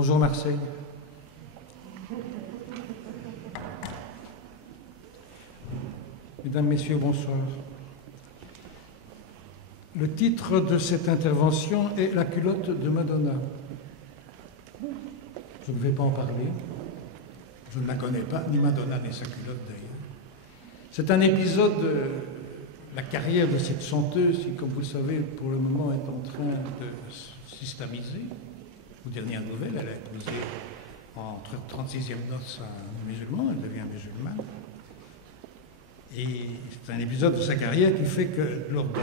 Bonjour Marseille. Mesdames, Messieurs, bonsoir. Le titre de cette intervention est « La culotte de Madonna ». Je ne vais pas en parler. Je ne la connais pas, ni Madonna, ni sa culotte d'ailleurs. C'est un épisode de la carrière de cette chanteuse qui, comme vous le savez, pour le moment est en train de s'islamiser. Aux dernières nouvelles, elle a épousé entre 36e noces un musulman, elle devient musulmane. Et c'est un épisode de sa carrière qui fait que lors d'un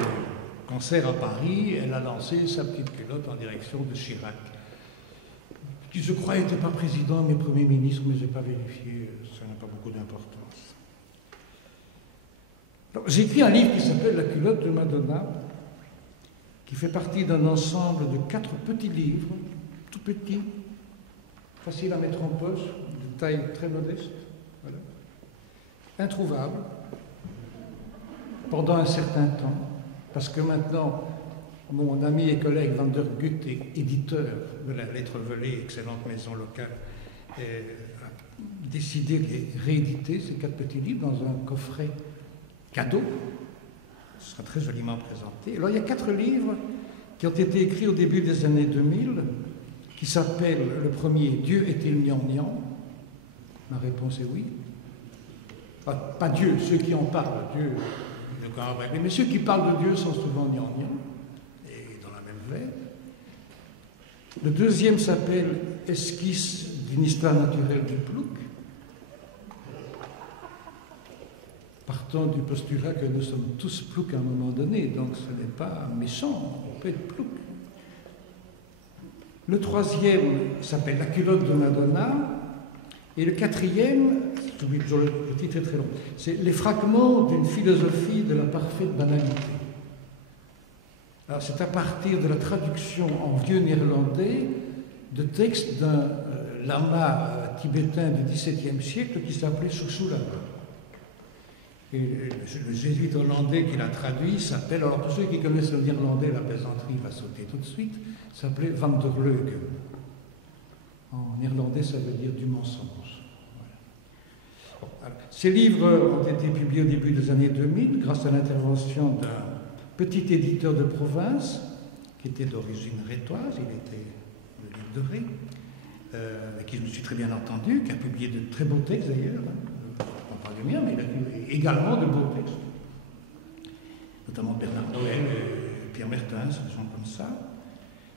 concert à Paris, elle a lancé sa petite culotte en direction de Chirac, qui je crois n'était pas président mais Premier ministre, mais je n'ai pas vérifié, ça n'a pas beaucoup d'importance. J'ai écrit un livre qui s'appelle « La culotte de Madonna », qui fait partie d'un ensemble de 4 petits livres, tout petits, faciles à mettre en poche, de taille très modeste, voilà, introuvables, pendant un certain temps, parce que maintenant, mon ami et collègue Van der Gucht, éditeur de la Lettre Velée, excellente maison locale, a décidé de les rééditer, ces 4 petits livres, dans un coffret cadeau. Ce sera très joliment présenté. Alors, il y a 4 livres qui ont été écrits au début des années 2000, qui s'appellent, le premier, « Dieu est-il gnangnan ?» Ma réponse est oui. Pas Dieu, ceux qui en parlent, Dieu, mais ceux qui parlent de Dieu sont souvent gnangnan, et dans la même veine. Le deuxième s'appelle « Esquisse d'une histoire naturelle du plouc », partant du postulat que nous sommes tous ploucs à un moment donné, donc ce n'est pas méchant, on peut être plouc. Le troisième s'appelle « La culotte de Madonna », et le quatrième, le titre est très long, c'est « Les fragments d'une philosophie de la parfaite banalité ». Alors c'est à partir de la traduction en vieux néerlandais de textes d'un lama tibétain du XVIIe siècle qui s'appelait Chouchou Lama. Et le jésuite hollandais qui l'a traduit s'appelle, alors pour ceux qui connaissent le néerlandais, la plaisanterie va sauter tout de suite, s'appelait Van der Leugen. En néerlandais, ça veut dire du mensonge. Voilà. Ces livres ont été publiés au début des années 2000 grâce à l'intervention d'un petit éditeur de province qui était d'origine rétoise, il était de l'île de Ré, avec qui je me suis très bien entendu, qui a publié de très beaux textes d'ailleurs. Pas les miens, mais il a publié également de beaux textes, notamment Bernard Noël, Pierre Mertens, des gens comme ça.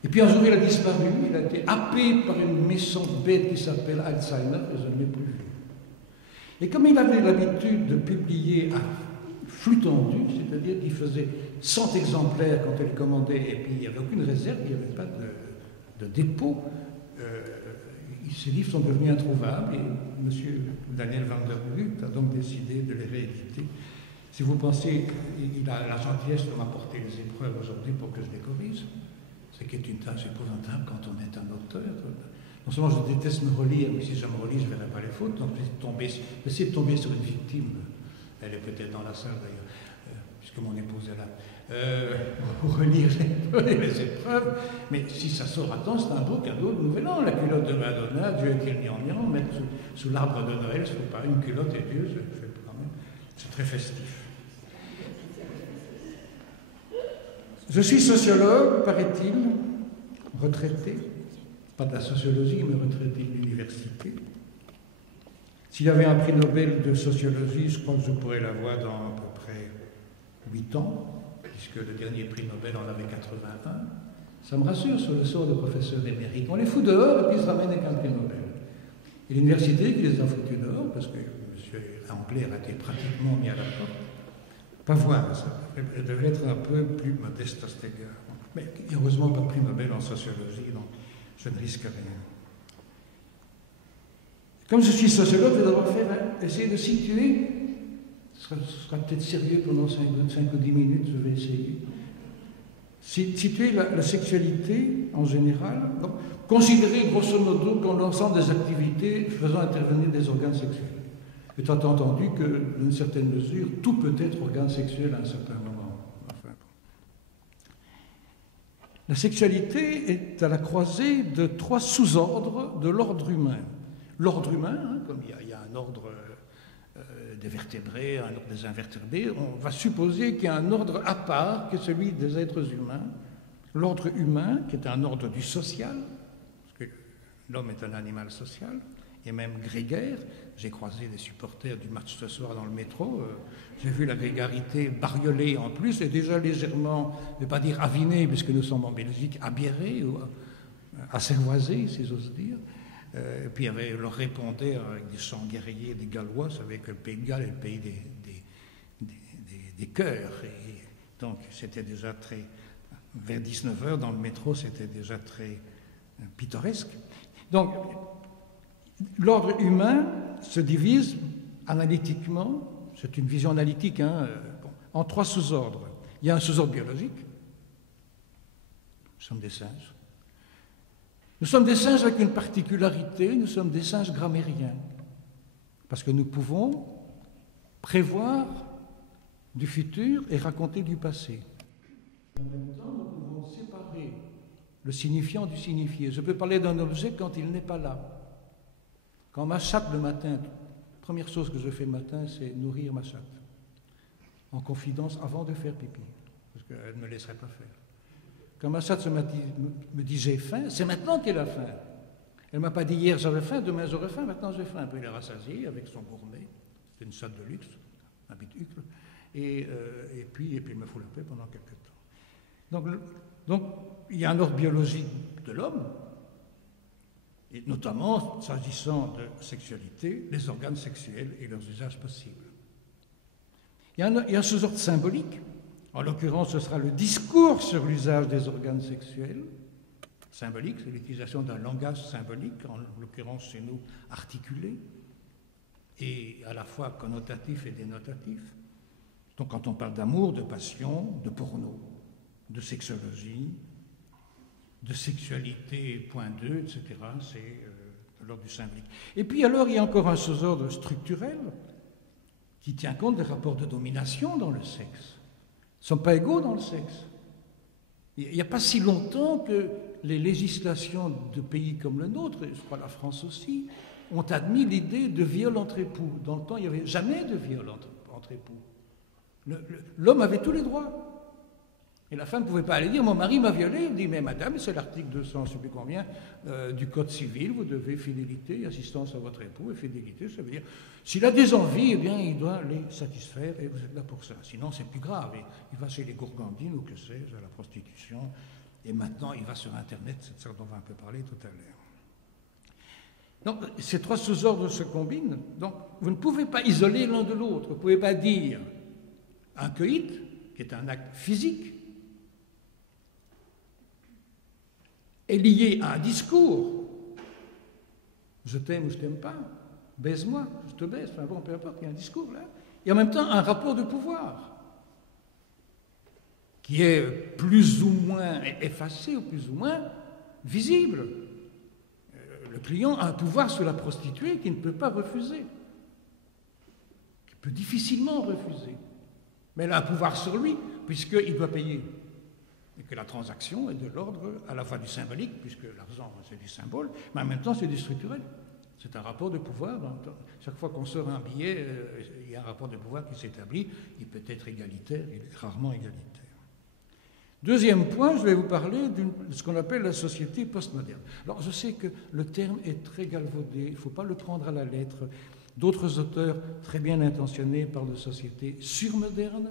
Et puis un jour il a disparu, il a été happé par une méchante bête qui s'appelle Alzheimer, et je ne l'ai plus vu. Et comme il avait l'habitude de publier à flux tendu, c'est-à-dire qu'il faisait 100 exemplaires quand il commandait, et puis il n'y avait aucune réserve, il n'y avait pas de dépôt, ces livres sont devenus introuvables et M. Daniel Van der Gucht a donc décidé de les rééditer. Si vous pensez, il a la gentillesse de m'apporter les épreuves aujourd'hui pour que je les corrige, ce qui est une tâche épouvantable quand on est un auteur. Non seulement je déteste me relire, mais si je me relis, je ne verrai pas les fautes, donc j'essaie de tomber sur une victime. Elle est peut-être dans la salle d'ailleurs, puisque mon épouse est là. Pour relire les épreuves, mais si ça sort à temps, c'est un beau cadeau de Nouvel An. La culotte de Madonna, Dieu est-il gnangnan, mettre sous l'arbre de Noël, ce n'est pas une culotte et Dieu, c'est très festif. Je suis sociologue, paraît-il, retraité, pas de la sociologie, mais retraité de l'université. S'il y avait un prix Nobel de sociologie, je crois que je pourrais l'avoir dans à peu près 8 ans. Puisque le dernier prix Nobel en avait 81, ça me rassure sur le sort de professeurs émérites. On les fout dehors et puis ils se ramènent avec un prix Nobel. Et l'université qui les a foutus dehors, parce que M. Ampler a été pratiquement mis à la porte, pas voir, ça devait être un peu plus modeste à cet égard. Mais heureusement pas de prix Nobel en sociologie, donc je ne risque rien. Comme je suis sociologue, je vais d'abord essayer de situer. Ce sera peut-être sérieux pendant 5 ou 10 minutes, je vais essayer. Situer la sexualité en général, donc considérer grosso modo comme l'ensemble des activités faisant intervenir des organes sexuels. Étant entendu que, dans une certaine mesure, tout peut être organe sexuel à un certain moment. Enfin, bon. La sexualité est à la croisée de 3 sous-ordres de l'ordre humain. L'ordre humain, hein, comme il y a un ordre des vertébrés, un ordre des invertébrés, on va supposer qu'il y a un ordre à part que celui des êtres humains. L'ordre humain, qui est un ordre du social, parce que l'homme est un animal social, et même grégaire. J'ai croisé des supporters du match ce soir dans le métro. J'ai vu la grégarité bariolée en plus, et déjà légèrement, je ne vais pas dire avinée, puisque nous sommes en Belgique, abiérée ou asservoisée, si j'ose dire. Et puis ils leur répondaient avec des chants guerriers des Gallois. Vous savez que le pays de Galles est le pays des chœurs. Et donc c'était déjà très... Vers 19h, dans le métro, c'était déjà très pittoresque. Donc, l'ordre humain se divise analytiquement, c'est une vision analytique, hein, en 3 sous-ordres. Il y a un sous-ordre biologique. Nous sommes des singes. Nous sommes des singes avec une particularité, nous sommes des singes grammairiens. Parce que nous pouvons prévoir du futur et raconter du passé. En même temps, nous pouvons séparer le signifiant du signifié. Je peux parler d'un objet quand il n'est pas là. Quand ma chatte le matin, première chose que je fais le matin, c'est nourrir ma chatte. En confidence avant de faire pipi, parce qu'elle ne me laisserait pas faire. Quand ma chatte me dit j'ai faim, c'est maintenant qu'elle a faim. Elle ne m'a pas dit hier j'avais faim, demain j'aurai faim, maintenant j'ai faim. Puis elle est rassasiée avec son gourmet. C'est une chatte de luxe, un bitucle. Et puis elle me fout la paix pendant quelques temps. Donc, il y a un ordre biologique de l'homme, et notamment, s'agissant de sexualité, les organes sexuels et leurs usages possibles. Il y a un sous-ordre symbolique. En l'occurrence, ce sera le discours sur l'usage des organes sexuels. Symbolique, c'est l'utilisation d'un langage symbolique, en l'occurrence chez nous articulé, et à la fois connotatif et dénotatif. Donc quand on parle d'amour, de passion, de porno, de sexologie, de sexualité, point 2, etc., c'est de l'ordre du symbolique. Et puis alors, il y a encore un sous-ordre structurel qui tient compte des rapports de domination dans le sexe. Ils ne sont pas égaux dans le sexe. Il n'y a pas si longtemps que les législations de pays comme le nôtre, et je crois la France aussi, ont admis l'idée de viol entre époux. Dans le temps, il n'y avait jamais de viol entre époux. L'homme avait tous les droits. Et la femme ne pouvait pas aller dire « mon mari m'a violé ». Il dit « mais madame, c'est l'article 200, je ne sais plus combien, du Code civil, vous devez fidélité, assistance à votre épout, et fidélité, ça veut dire s'il a des envies, eh bien, il doit les satisfaire, et vous êtes là pour ça. Sinon, c'est plus grave. Il va chez les gourgandines, ou que sais-je, à la prostitution, et maintenant, il va sur Internet, c'est ça dont on va un peu parler tout à l'heure. Donc, ces 3 sous-ordres se combinent. Donc, vous ne pouvez pas isoler l'un de l'autre. Vous ne pouvez pas dire un coït, qui est un acte physique, est lié à un discours. Je t'aime ou je t'aime pas, baise-moi, je te baise, enfin bon, peu importe, il y a un discours là. Et en même temps, un rapport de pouvoir qui est plus ou moins effacé ou plus ou moins visible. Le client a un pouvoir sur la prostituée qu'il ne peut pas refuser, qu'il peut difficilement refuser. Mais elle a un pouvoir sur lui, puisqu'il doit payer. Et que la transaction est de l'ordre à la fois du symbolique, puisque l'argent c'est du symbole, mais en même temps c'est du structurel. C'est un rapport de pouvoir. Chaque fois qu'on sort un billet, il y a un rapport de pouvoir qui s'établit. Il peut être égalitaire, il est rarement égalitaire. Deuxième point, je vais vous parler de ce qu'on appelle la société postmoderne. Alors je sais que le terme est très galvaudé, il ne faut pas le prendre à la lettre. D'autres auteurs très bien intentionnés parlent de société surmoderne.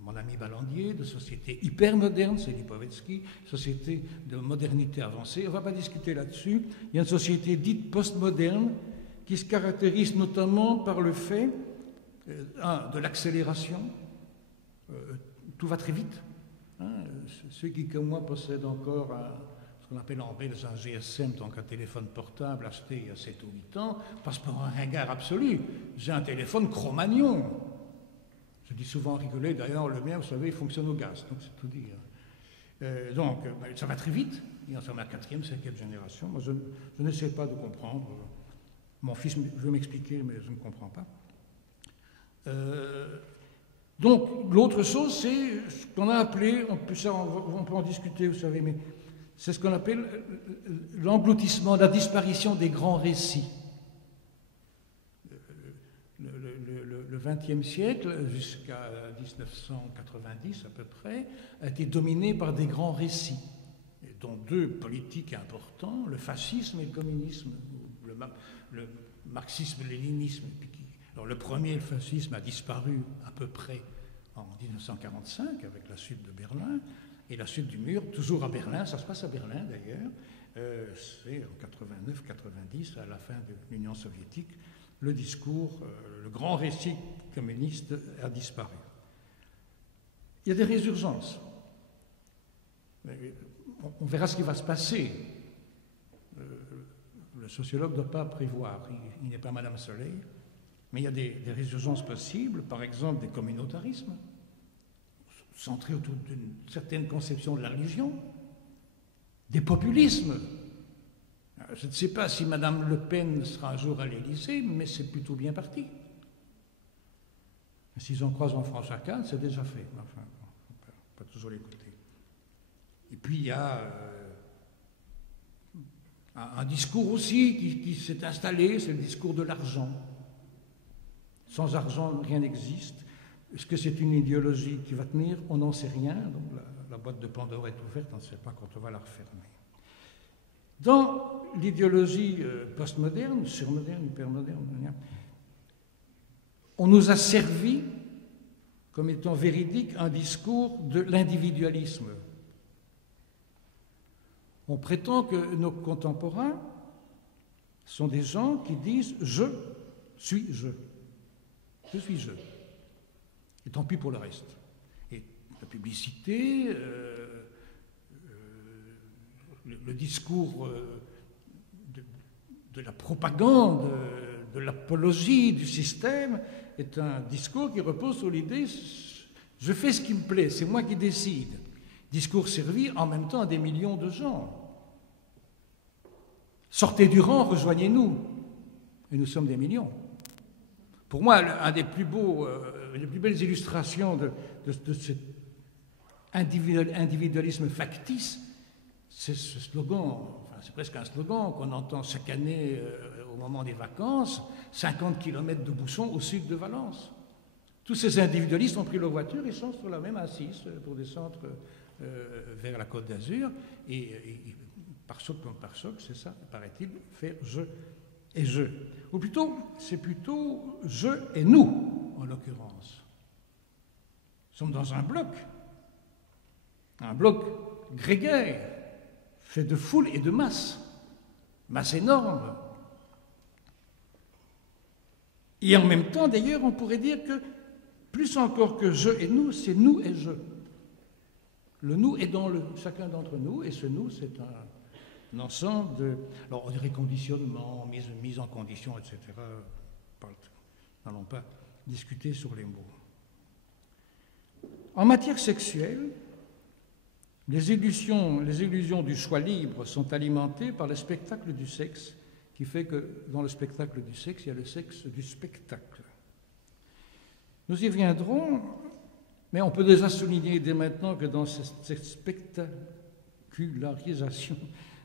Mon ami Ballandier, de société hypermoderne, c'est Lipovetsky, société de modernité avancée. On ne va pas discuter là-dessus. Il y a une société dite postmoderne qui se caractérise notamment par le fait de l'accélération. Tout va très vite. Ceux qui, comme moi, possèdent encore ce qu'on appelle en belge un GSM, donc un téléphone portable acheté il y a 7 ou 8 ans, passent pour un ringard absolu. J'ai un téléphone Cro-Magnon. Je dis souvent rigoler, d'ailleurs le mien, vous savez, il fonctionne au gaz, donc c'est tout dire. Donc ça va très vite, il y en a ma 4e, 5e génération. Moi je n'essaie pas de comprendre. Mon fils veut m'expliquer, mais je ne comprends pas. Donc, l'autre chose, c'est ce qu'on a appelé, on peut en discuter, vous savez, mais c'est ce qu'on appelle l'engloutissement, la disparition des grands récits. Le XXe siècle, jusqu'à 1990 à peu près, a été dominé par des grands récits, dont deux politiques importants, le fascisme et le communisme, le marxisme-léninisme. Alors le premier, le fascisme, a disparu à peu près en 1945 avec la chute de Berlin, et la chute du mur, toujours à Berlin, ça se passe à Berlin d'ailleurs, c'est en 89-90, à la fin de l'Union soviétique, le discours, le grand récit communiste a disparu. Il y a des résurgences. On verra ce qui va se passer. Le sociologue ne doit pas prévoir, il n'est pas Madame Soleil, mais il y a des résurgences possibles, par exemple des communautarismes, centrés autour d'une certaine conception de la religion, des populismes. Je ne sais pas si Madame Le Pen sera un jour à l'Élysée, mais c'est plutôt bien parti. S'ils en croisent en François Kahn, c'est déjà fait. Enfin, on ne peut pas toujours l'écouter. Et puis il y a un discours aussi qui s'est installé, c'est le discours de l'argent. Sans argent, rien n'existe. Est-ce que c'est une idéologie qui va tenir? On n'en sait rien. Donc la boîte de Pandore est ouverte, on ne sait pas quand on va la refermer. Dans l'idéologie postmoderne, surmoderne, hypermoderne, on nous a servi, comme étant véridique, un discours de l'individualisme. On prétend que nos contemporains sont des gens qui disent « je suis je ». Je suis je. Et tant pis pour le reste. Et la publicité, le discours de la propagande, de l'apologie du système, est un discours qui repose sur l'idée « je fais ce qui me plaît, c'est moi qui décide ». Discours servi en même temps à des millions de gens. Sortez du rang, rejoignez-nous. Et nous sommes des millions. Pour moi, un des plus beaux, les plus belles illustrations de cet individualisme factice, c'est ce slogan, enfin c'est presque un slogan qu'on entend chaque année au moment des vacances, 50 km de bouchons au sud de Valence. Tous ces individualistes ont pris leur voiture et sont sur la même assise pour descendre vers la Côte d'Azur, et par choc comme par choc, c'est ça, paraît-il, faire je et je. Ou plutôt, c'est plutôt je et nous, en l'occurrence. Nous sommes dans un bloc grégaire, fait de foule et de masse énorme. Et en même temps, d'ailleurs, on pourrait dire que, plus encore que je et nous, c'est nous et je. Le nous est dans chacun d'entre nous, et ce nous, c'est un ensemble de... Alors, on dirait conditionnement, mise en condition, etc. N'allons pas discuter sur les mots. En matière sexuelle, les illusions du choix libre sont alimentées par le spectacle du sexe, qui fait que dans le spectacle du sexe, il y a le sexe du spectacle. Nous y reviendrons, mais on peut déjà souligner dès maintenant que dans cette spectacularisation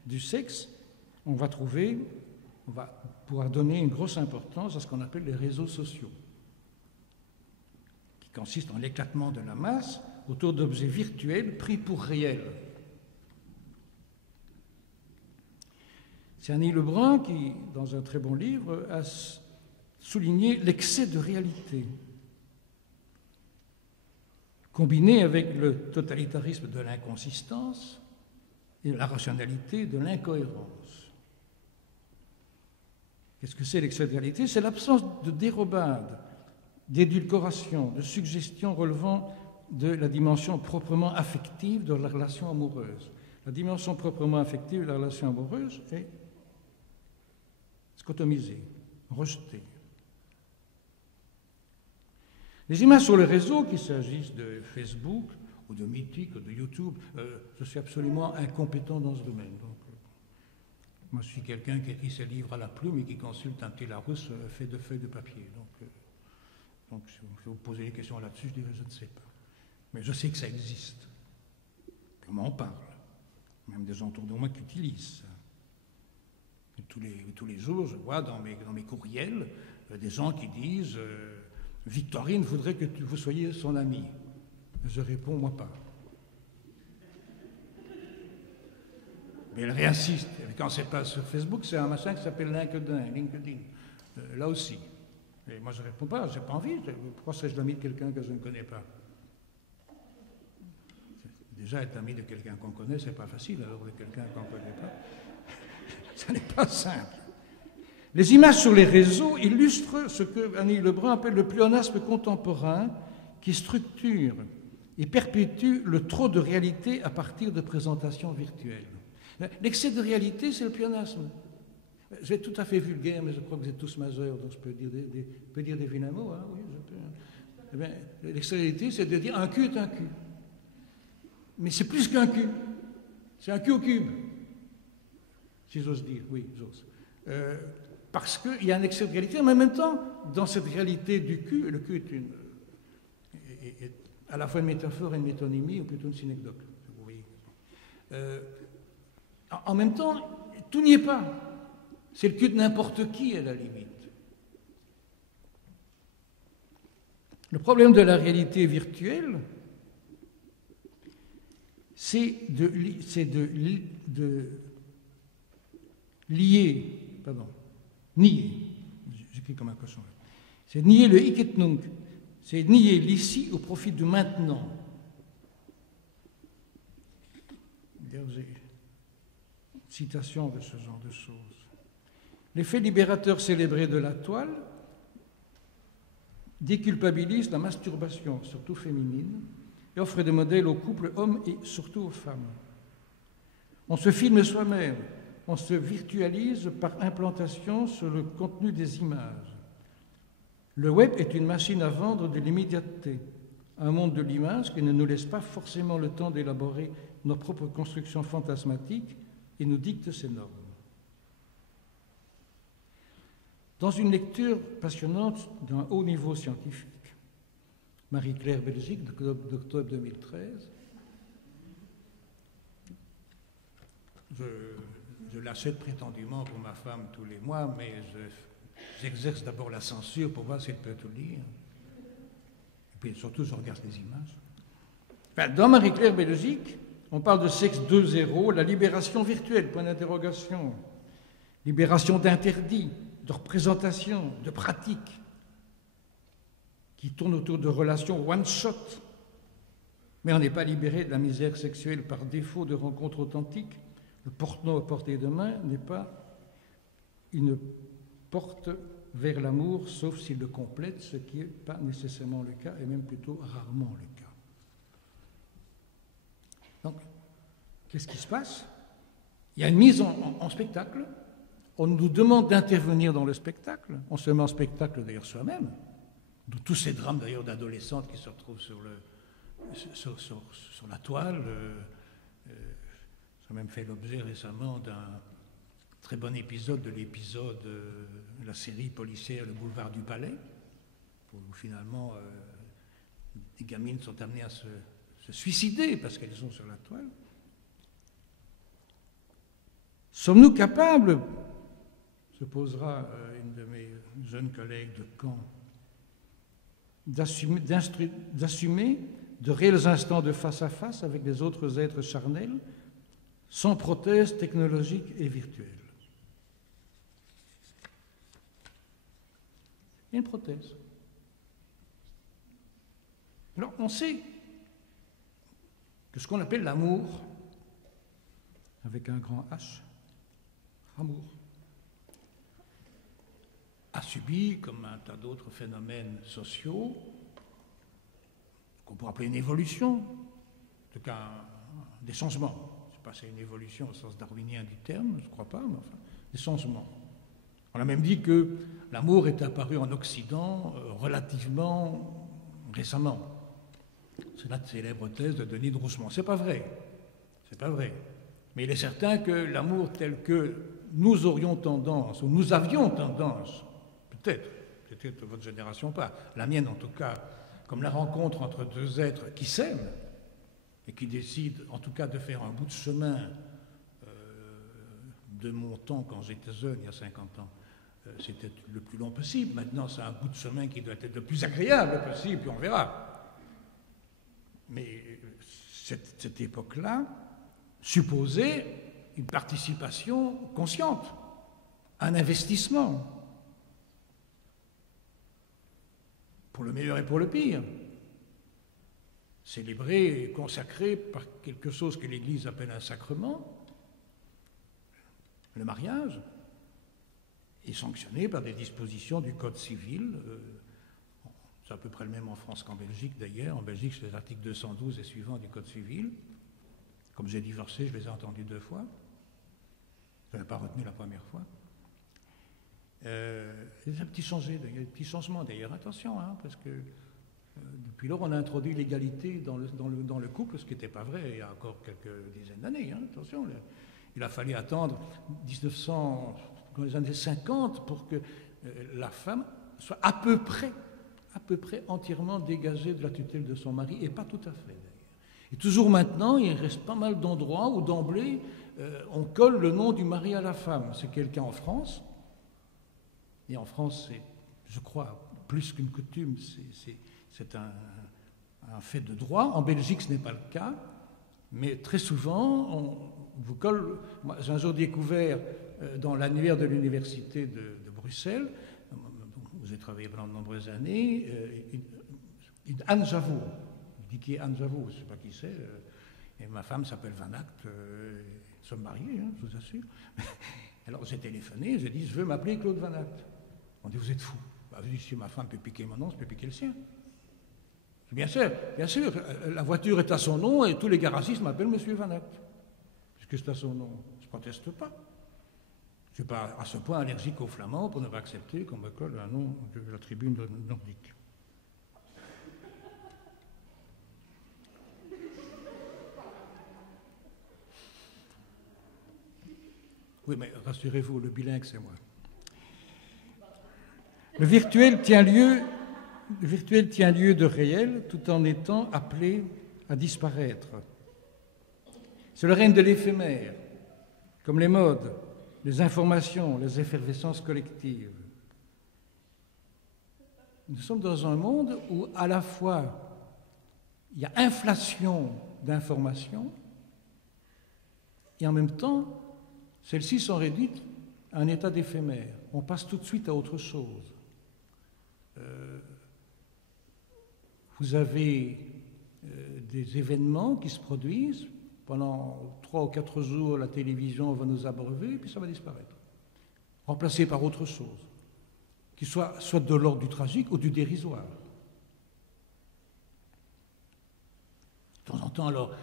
du sexe, on va pouvoir donner une grosse importance à ce qu'on appelle les réseaux sociaux, qui consistent en l'éclatement de la masse autour d'objets virtuels pris pour réels. C'est Annie Lebrun qui, dans un très bon livre, a souligné l'excès de réalité, combiné avec le totalitarisme de l'inconsistance et la rationalité de l'incohérence. Qu'est-ce que c'est l'excès de réalité? C'est l'absence de dérobade, d'édulcoration, de suggestion relevant de la dimension proprement affective de la relation amoureuse. La dimension proprement affective de la relation amoureuse est scotomisée, rejetée. Les images sur le réseau, qu'il s'agisse de Facebook ou de Mythique ou de YouTube, je suis absolument incompétent dans ce domaine. Donc, moi, je suis quelqu'un qui écrit ses livres à la plume et qui consulte un petit Larousse fait de feuilles de papier. Donc, Donc, si vous posez des questions là-dessus, je dirais je ne sais pas. Mais je sais que ça existe. Comment on parle. Même des gens autour de moi qui utilisent ça. Et tous les jours, je vois dans mes courriels des gens qui disent Victorine voudrait que vous soyez son ami. Je réponds, moi pas. Mais elle réinsiste. Et quand c'est pas sur Facebook, c'est un machin qui s'appelle LinkedIn. Là aussi. Et moi, je ne réponds pas, je n'ai pas envie. Pourquoi serais-je l'ami de quelqu'un que je ne connais pas? Déjà, être ami de quelqu'un qu'on connaît, c'est pas facile, alors de quelqu'un qu'on ne connaît pas, ça n'est pas simple. Les images sur les réseaux illustrent ce que Annie Lebrun appelle le pléonasme contemporain qui structure et perpétue le trop de réalité à partir de présentations virtuelles. L'excès de réalité, c'est le pléonasme. Je vais être tout à fait vulgaire, mais je crois que vous êtes tous majeurs, donc je peux dire des vilains mots, hein, oui, je peux. Eh bien, l'excès de réalité, c'est de dire un cul est un cul. Mais c'est plus qu'un cul. C'est un cul au cube. Si j'ose dire, oui, j'ose. Parce qu'il y a un excès de réalité, mais en même temps, dans cette réalité du cul, le cul est à la fois une métaphore et une métonymie, ou plutôt une synecdoque. Vous voyez. En même temps, tout n'y est pas. C'est le cul de n'importe qui, à la limite. Le problème de la réalité virtuelle, c'est de nier, j'écris comme un cochon, c'est nier le hic et nunc, c'est nier l'ici au profit du maintenant. J'ai citation de ce genre de choses. L'effet libérateur célébré de la toile déculpabilise la masturbation, surtout féminine, et offre des modèles aux couples hommes et surtout aux femmes. On se filme soi-même, on se virtualise par implantation sur le contenu des images. Le web est une machine à vendre de l'immédiateté, un monde de l'image qui ne nous laisse pas forcément le temps d'élaborer nos propres constructions fantasmatiques et nous dicte ses normes. Dans une lecture passionnante d'un haut niveau scientifique, Marie-Claire Belgique, d'octobre 2013, je l'achète prétendument pour ma femme tous les mois, mais j'exerce d'abord la censure pour voir si elle peut tout lire. Et puis surtout, je regarde les images. Enfin, dans Marie-Claire Belgique, on parle de sexe 2.0, la libération virtuelle, point d'interrogation, libération d'interdits, de représentations, de pratiques, qui tournent autour de relations one-shot. Mais on n'est pas libéré de la misère sexuelle par défaut de rencontres authentiques. Le porno à portée de main n'est pas une porte vers l'amour, sauf s'il le complète, ce qui n'est pas nécessairement le cas, et même plutôt rarement le cas. Donc, qu'est-ce qui se passe? Il y a une mise en spectacle. On nous demande d'intervenir dans le spectacle. On se met en spectacle d'ailleurs soi-même. D'où tous ces drames d'ailleurs d'adolescentes qui se retrouvent sur la toile. Ça a même fait l'objet récemment d'un très bon épisode de la série policière Le Boulevard du Palais, où finalement des gamines sont amenées à se suicider parce qu'elles sont sur la toile. Sommes-nous capables, se posera une de mes jeunes collègues de Caen, d'assumer de réels instants de face à face avec les autres êtres charnels, sans prothèse technologique et virtuelle. Il y a une prothèse. Alors, on sait que ce qu'on appelle l'amour, avec un grand H, amour, a subi, comme un tas d'autres phénomènes sociaux, qu'on pourrait appeler une évolution, en tout cas des changements. Je ne sais pas si c'est une évolution au sens darwinien du terme, je ne crois pas, mais enfin, des changements. On a même dit que l'amour est apparu en Occident relativement récemment. C'est la célèbre thèse de Denis de Roussement. C'est pas vrai. C'est pas vrai. Mais il est certain que l'amour tel que nous aurions tendance, ou nous avions tendance, peut-être, peut-être votre génération pas, la mienne en tout cas, comme la rencontre entre deux êtres qui s'aiment et qui décident en tout cas de faire un bout de chemin de mon temps quand j'étais jeune, il y a 50 ans. C'était le plus long possible. Maintenant, c'est un bout de chemin qui doit être le plus agréable possible, puis on verra. Mais cette époque-là supposait une participation consciente, un investissement, pour le meilleur et pour le pire, célébré et consacré par quelque chose que l'Église appelle un sacrement, le mariage, est sanctionné par des dispositions du Code civil. C'est à peu près le même en France qu'en Belgique d'ailleurs. En Belgique, c'est les articles 212 et suivants du Code civil. Comme j'ai divorcé, je les ai entendus 2 fois. Je n'avais pas retenu la première fois. Il y a des petits changements d'ailleurs. Attention, parce que depuis lors, on a introduit l'égalité dans le couple, ce qui n'était pas vrai il y a encore quelques dizaines d'années. Attention, il a fallu attendre 1900, dans les années 50 pour que la femme soit à peu près entièrement dégagée de la tutelle de son mari, et pas tout à fait d'ailleurs. Et toujours maintenant, il reste pas mal d'endroits où d'emblée, on colle le nom du mari à la femme. C'est quelqu'un en France, et en France, c'est, je crois, plus qu'une coutume, c'est un fait de droit. En Belgique, ce n'est pas le cas, mais très souvent, on vous colle. Moi, j'ai un jour découvert dans l'annuaire de l'université de Bruxelles, où j'ai travaillé pendant de nombreuses années, une Anne Javour. Je dis qui est Anne Javour, je ne sais pas qui c'est, et ma femme s'appelle Van Act, nous sommes mariés, je vous assure. Alors j'ai téléphoné, j'ai dit, je veux m'appeler Claude Van Act. On dit, vous êtes fou. Je dis, si ma femme peut piquer mon nom, je peux piquer le sien. Bien sûr, la voiture est à son nom et tous les garagistes m'appellent Monsieur Van Act. Puisque c'est à son nom, je ne proteste pas. Je ne suis pas à ce point allergique aux Flamands pour ne pas accepter qu'on me colle un nom de la tribune nordique. Oui, mais rassurez-vous, le bilingue, c'est moi. Le virtuel tient lieu de réel tout en étant appelé à disparaître. C'est le règne de l'éphémère, comme les modes, les informations, les effervescences collectives. Nous sommes dans un monde où à la fois il y a inflation d'informations et en même temps celles-ci sont réduites à un état d'éphémère. On passe tout de suite à autre chose. Vous avez des événements qui se produisent. Pendant 3 ou 4 jours, la télévision va nous abreuver, et puis ça va disparaître. Remplacé par autre chose, qui soit de l'ordre du tragique ou du dérisoire. De temps en temps, alors,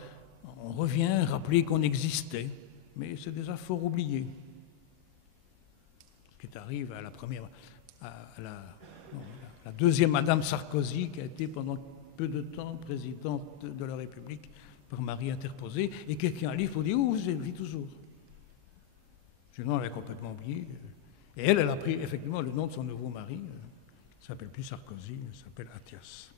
on revient rappeler qu'on existait, mais c'est déjà fort oublié. Ce qui arrive à la deuxième Madame Sarkozy, qui a été pendant peu de temps présidente de la République par mari interposé, et quelqu'un a un livre pour dire « Oh, je vis toujours ». Sinon, elle a complètement oublié. Et elle a pris effectivement le nom de son nouveau mari. Elle ne s'appelle plus Sarkozy, elle s'appelle Athias.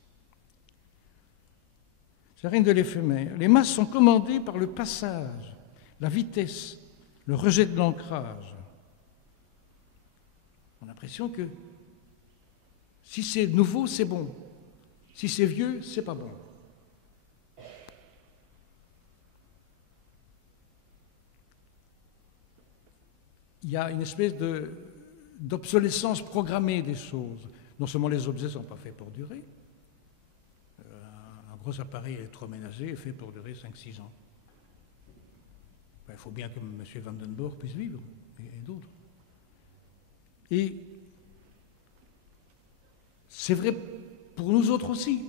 C'est rien de l'éphémère. Les masses sont commandées par le passage, la vitesse, le rejet de l'ancrage. On a l'impression que si c'est nouveau, c'est bon. Si c'est vieux, c'est pas bon. Il y a une espèce d'obsolescence programmée des choses. Non seulement les objets ne sont pas faits pour durer. Un gros appareil électroménager est fait pour durer 5-6 ans. Il faut bien que M. Vandenborg puisse vivre, et d'autres. Et c'est vrai pour nous autres aussi.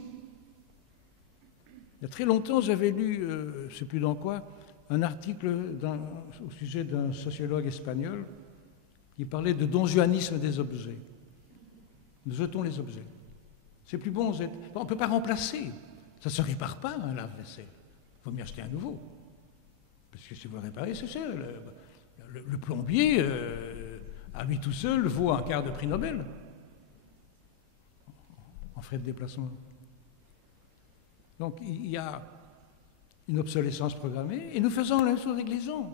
Il y a très longtemps, j'avais lu, je ne sais plus dans quoi, un article au sujet d'un sociologue espagnol qui parlait de donjuanisme des objets. Nous jetons les objets. C'est plus bon, on ne peut pas remplacer. Ça ne se répare pas, un lave-vaisselle. Il faut mieux acheter un nouveau. Parce que si vous le réparez, c'est cher. Le plombier, à lui tout seul, vaut un quart de prix Nobel. en frais de déplacement. Donc il y a une obsolescence programmée, et nous faisons la même chose avec les gens.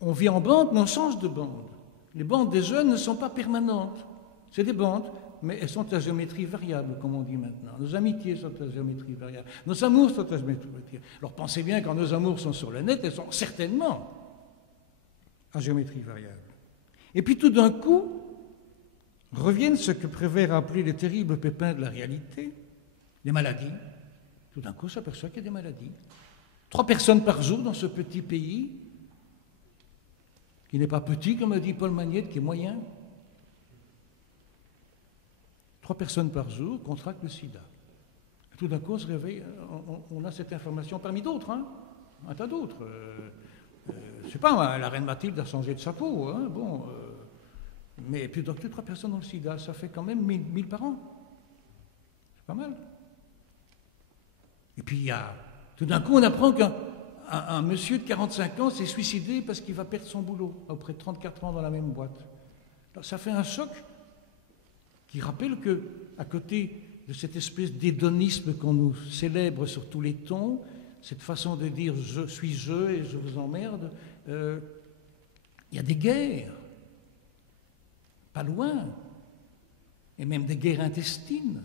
On vit en bande, mais on change de bande. Les bandes des jeunes ne sont pas permanentes. C'est des bandes, mais elles sont à géométrie variable, comme on dit maintenant. Nos amitiés sont à géométrie variable. Nos amours sont à géométrie variable. Alors pensez bien, quand nos amours sont sur le net, elles sont certainement à géométrie variable. Et puis tout d'un coup, reviennent ce que Prévert a appelé les terribles pépins de la réalité, les maladies. Tout d'un coup, on s'aperçoit qu'il y a des maladies. 3 personnes par jour dans ce petit pays, qui n'est pas petit, comme a dit Paul Magnette, qui est moyen. 3 personnes par jour contractent le sida. Et tout d'un coup, on se réveille, on a cette information parmi d'autres, hein, un tas d'autres. Je ne sais pas, la reine Mathilde a changé de chapeau, hein, bon. Mais plus donc 3 personnes dans le sida, ça fait quand même 1000 par an. C'est pas mal. Et puis, tout d'un coup, on apprend qu'un monsieur de 45 ans s'est suicidé parce qu'il va perdre son boulot, après 34 ans dans la même boîte. Alors, ça fait un choc qui rappelle qu'à côté de cette espèce d'hédonisme qu'on nous célèbre sur tous les tons, cette façon de dire « je suis je et je vous emmerde », il y a des guerres, pas loin, et même des guerres intestines.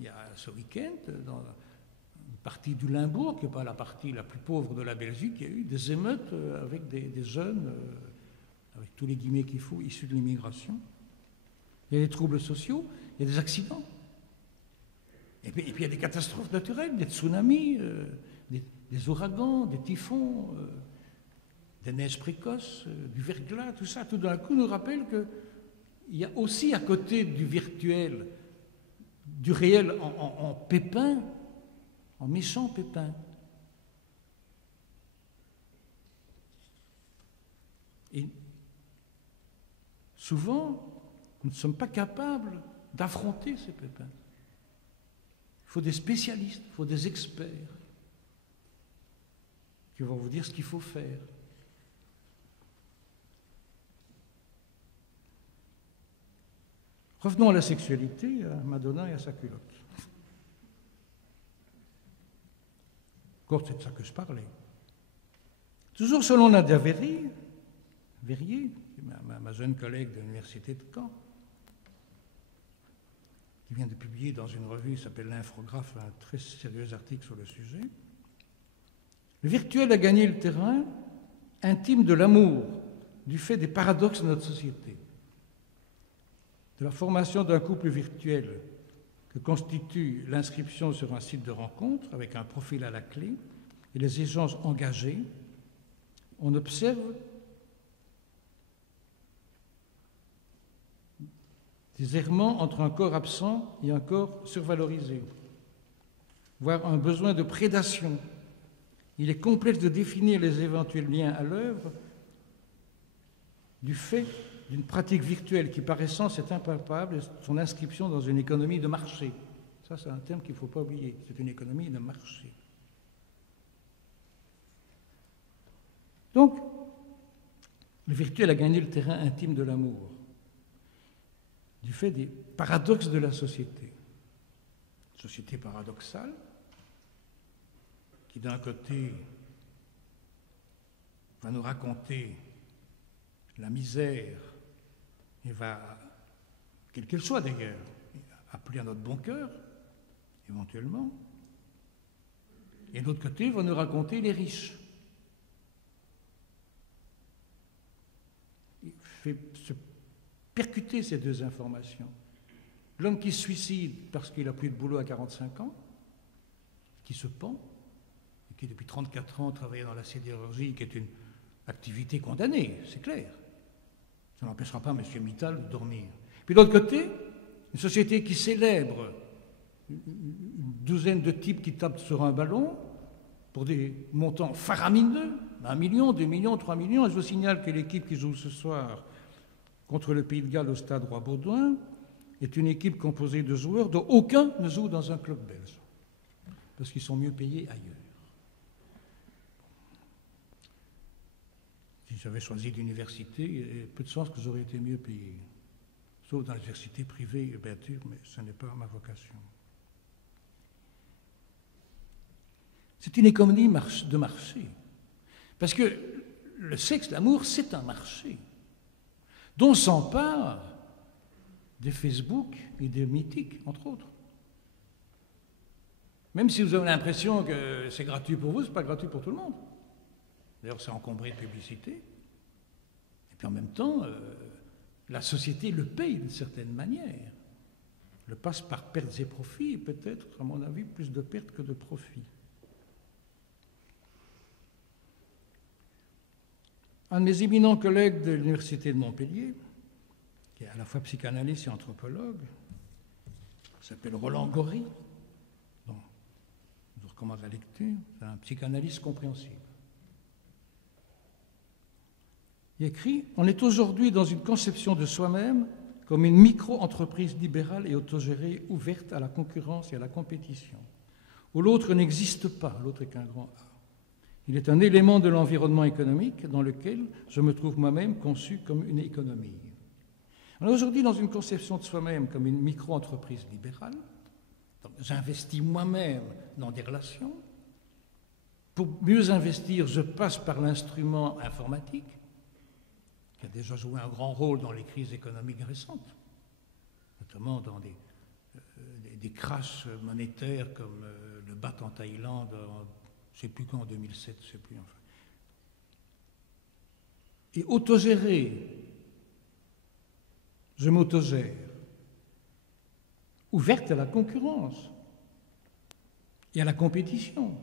Il y a ce week-end, dans une partie du Limbourg, qui n'est pas la partie la plus pauvre de la Belgique, il y a eu des émeutes avec des jeunes, avec tous les guillemets qu'il faut, issus de l'immigration. Il y a des troubles sociaux, il y a des accidents. Et puis il y a des catastrophes naturelles, des tsunamis, des ouragans, des typhons, des neiges précoces, du verglas, tout ça. Tout d'un coup nous rappelle qu'il y a aussi à côté du virtuel, du réel en pépin, en méchant pépin. Et souvent, nous ne sommes pas capables d'affronter ces pépins. Il faut des spécialistes, il faut des experts qui vont vous dire ce qu'il faut faire. Revenons à la sexualité, à Madonna et à sa culotte. Encore, c'est de ça que je parlais. Toujours selon Nadia Verrier, ma jeune collègue de l'université de Caen, qui vient de publier dans une revue qui s'appelle l'Infographe un très sérieux article sur le sujet, le virtuel a gagné le terrain intime de l'amour, du fait des paradoxes de notre société, de la formation d'un couple virtuel que constitue l'inscription sur un site de rencontre avec un profil à la clé et les échanges engagés. On observe des errements entre un corps absent et un corps survalorisé, voire un besoin de prédation. Il est complexe de définir les éventuels liens à l'œuvre du fait d'une pratique virtuelle qui, par essence, est impalpable, son inscription dans une économie de marché. Ça, c'est un terme qu'il ne faut pas oublier. C'est une économie de marché. Donc, le virtuel a gagné le terrain intime de l'amour, du fait des paradoxes de la société. Société paradoxale, qui d'un côté va nous raconter la misère et va, quelle qu'elle soit d'ailleurs, appeler à notre bon cœur, éventuellement, et de l'autre côté va nous raconter les riches. Il fait se percuter ces deux informations. L'homme qui se suicide parce qu'il n'a plus de boulot à 45 ans, qui se pend, et qui depuis 34 ans travaille dans la sidérurgie, qui est une activité condamnée, c'est clair. Ça n'empêchera pas M. Mittal de dormir. Puis de l'autre côté, une société qui célèbre une douzaine de types qui tapent sur un ballon pour des montants faramineux, 1 million, 2 millions, 3 millions. Et je vous signale que l'équipe qui joue ce soir contre le Pays de Galles au stade Roi-Baudouin est une équipe composée de joueurs dont aucun ne joue dans un club belge, parce qu'ils sont mieux payés ailleurs. Si j'avais choisi l'université, il y a peu de chances que j'aurais été mieux payé. sauf dans les universités privées, bien sûr, mais ce n'est pas ma vocation. C'est une économie de marché. Parce que le sexe, l'amour, c'est un marché dont s'emparent des Facebook et des mythiques, entre autres. Même si vous avez l'impression que c'est gratuit pour vous, ce n'est pas gratuit pour tout le monde. D'ailleurs, c'est encombré de publicité. Et puis en même temps, la société le paye d'une certaine manière. Le passe par pertes et profits, et peut-être, à mon avis, plus de pertes que de profits. Un de mes éminents collègues de l'Université de Montpellier, qui est à la fois psychanalyste et anthropologue, s'appelle Roland Gori, dont je vous recommande la lecture, c'est un psychanalyste compréhensible. Il écrit « On est aujourd'hui dans une conception de soi-même comme une micro-entreprise libérale et autogérée ouverte à la concurrence et à la compétition, où l'autre n'existe pas, l'autre est qu'un grand A. Il est un élément de l'environnement économique dans lequel je me trouve moi-même conçu comme une économie. » On est aujourd'hui dans une conception de soi-même comme une micro-entreprise libérale. Donc, j'investis moi-même dans des relations. Pour mieux investir, je passe par l'instrument informatique, qui a déjà joué un grand rôle dans les crises économiques récentes, notamment dans des crashs monétaires comme le baht en Thaïlande, je ne sais plus quand, en 2007, je ne sais plus. Enfin. Et autogéré, je m'autogère, ouverte à la concurrence et à la compétition,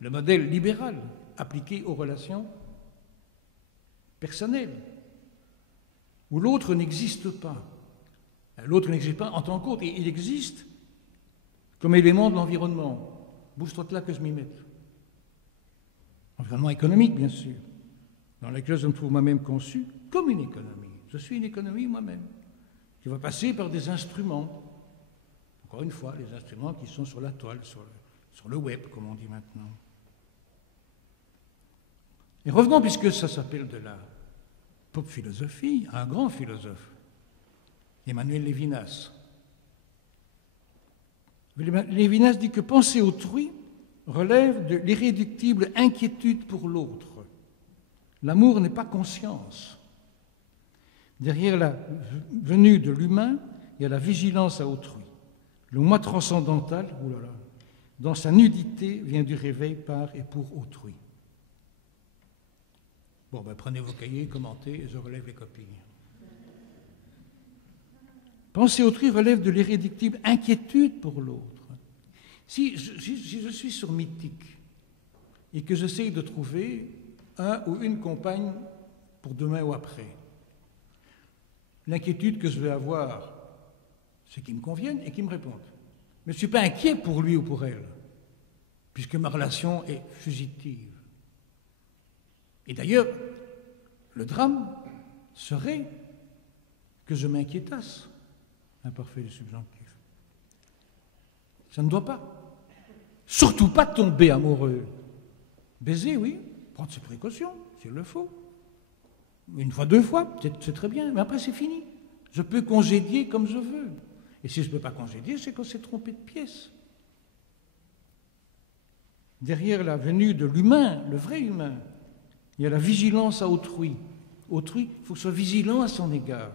le modèle libéral appliqué aux relations personnelles, où l'autre n'existe pas. L'autre n'existe pas en tant qu'autre, et il existe comme élément de l'environnement. Bouge-toi de là que je m'y mette. Environnement économique, bien sûr, dans lequel je me trouve moi-même conçu comme une économie. Je suis une économie moi-même, qui va passer par des instruments. Encore une fois, les instruments qui sont sur la toile, sur le web, comme on dit maintenant. Et revenons, puisque ça s'appelle de la pop philosophie, à un grand philosophe, Emmanuel Lévinas. Lévinas dit que penser autrui relève de l'irréductible inquiétude pour l'autre. L'amour n'est pas conscience. Derrière la venue de l'humain, il y a la vigilance à autrui. Le moi transcendantal, dans sa nudité, vient du réveil par et pour autrui. Bon, ben, prenez vos cahiers, commentez, et je relève les copies. Penser autrui relève de l'irréductible inquiétude pour l'autre. Si je suis sur Mythique et que j'essaye de trouver un ou une compagne pour demain ou après, l'inquiétude que je vais avoir, c'est qu'ils me conviennent et qu'ils me répondent. Mais je ne suis pas inquiet pour lui ou pour elle, puisque ma relation est fugitive. Et d'ailleurs, le drame serait que je m'inquiétasse, imparfait et subjonctif. Ça ne doit pas. Surtout pas tomber amoureux. Baiser, oui, prendre ses précautions, s'il le faut. Une fois, deux fois, c'est très bien, mais après c'est fini. Je peux congédier comme je veux. Et si je ne peux pas congédier, c'est qu'on s'est trompé de pièce. Derrière la venue de l'humain, le vrai humain, il y a la vigilance à autrui. Autrui, il faut que je sois vigilant à son égard.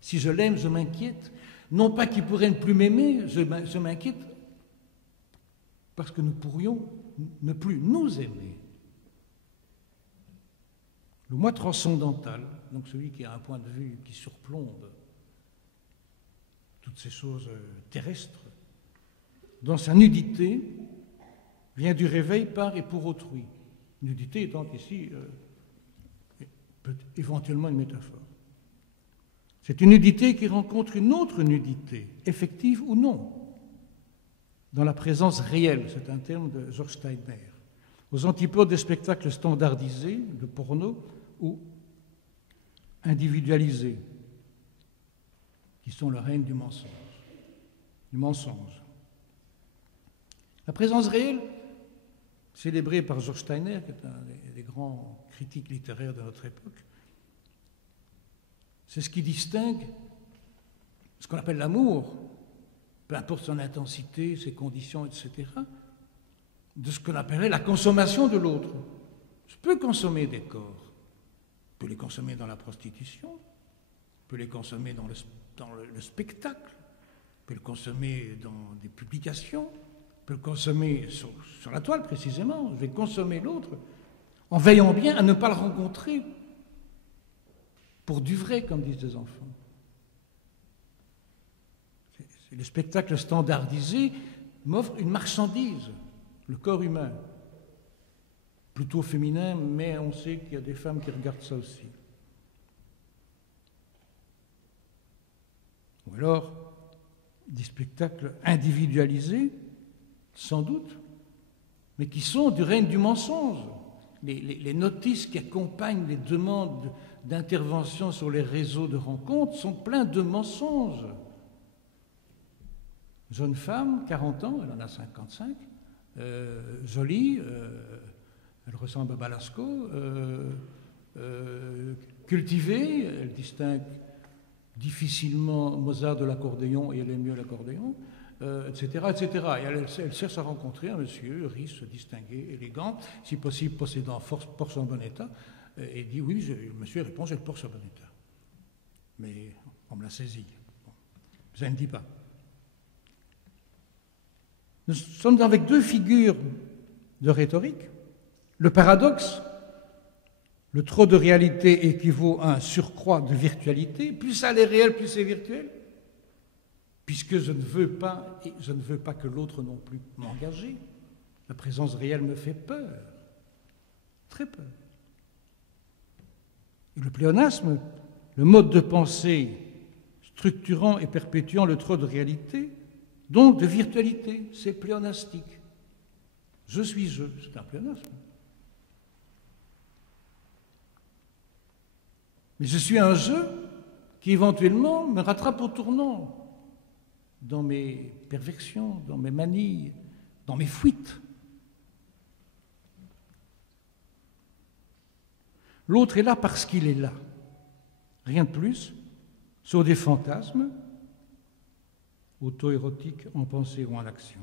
Si je l'aime, je m'inquiète. Non pas qu'il pourrait ne plus m'aimer, je m'inquiète parce que nous pourrions ne plus nous aimer. Le moi transcendantal, donc celui qui a un point de vue qui surplombe toutes ces choses terrestres, dans sa nudité, vient du réveil par et pour autrui. Nudité étant ici peut éventuellement une métaphore. C'est une nudité qui rencontre une autre nudité, effective ou non, dans la présence réelle, c'est un terme de George Steiner, aux antipodes des spectacles standardisés, de porno, ou individualisés, qui sont le règne du mensonge. La présence réelle, célébrée par George Steiner, qui est un des grands critiques littéraires de notre époque, c'est ce qui distingue ce qu'on appelle l'amour, peu importe son intensité, ses conditions, etc., de ce qu'on appellerait la consommation de l'autre. Je peux consommer des corps, je peux les consommer dans la prostitution, je peux les consommer dans le spectacle, je peux le consommer dans des publications, je peux le consommer sur la toile précisément. Je vais consommer l'autre en veillant bien à ne pas le rencontrer pour du vrai, comme disent les enfants. Le spectacle standardisé m'offre une marchandise, le corps humain, plutôt féminin, mais on sait qu'il y a des femmes qui regardent ça aussi. Ou alors, des spectacles individualisés, sans doute, mais qui sont du règne du mensonge. Les notices qui accompagnent les demandes d'intervention sur les réseaux de rencontres sont pleins de mensonges. Jeune femme, 40 ans, elle en a 55, jolie, elle ressemble à Balasco, cultivée, elle distingue difficilement Mozart de l'accordéon et elle aime mieux l'accordéon, etc., etc. Et elle cherche à rencontrer un monsieur riche, distingué, élégant, si possible possédant Porsche en bon état, et dit oui, le monsieur répond j'ai le Porsche en bon état. Mais on me l'a saisi. Bon, ça ne dit pas. Nous sommes avec deux figures de rhétorique. Le paradoxe, le trop de réalité équivaut à un surcroît de virtualité. Plus ça est réel, plus c'est virtuel. Puisque je ne veux pas que l'autre non plus m'engager. La présence réelle me fait peur, très peur. Et le pléonasme, le mode de pensée structurant et perpétuant le trop de réalité, donc de virtualité, c'est pléonastique. Je suis je, c'est un pléonasme. Mais je suis un je qui éventuellement me rattrape au tournant dans mes perversions, dans mes manies, dans mes fuites. L'autre est là parce qu'il est là. Rien de plus, sur des fantasmes auto-érotiques en pensée ou en action.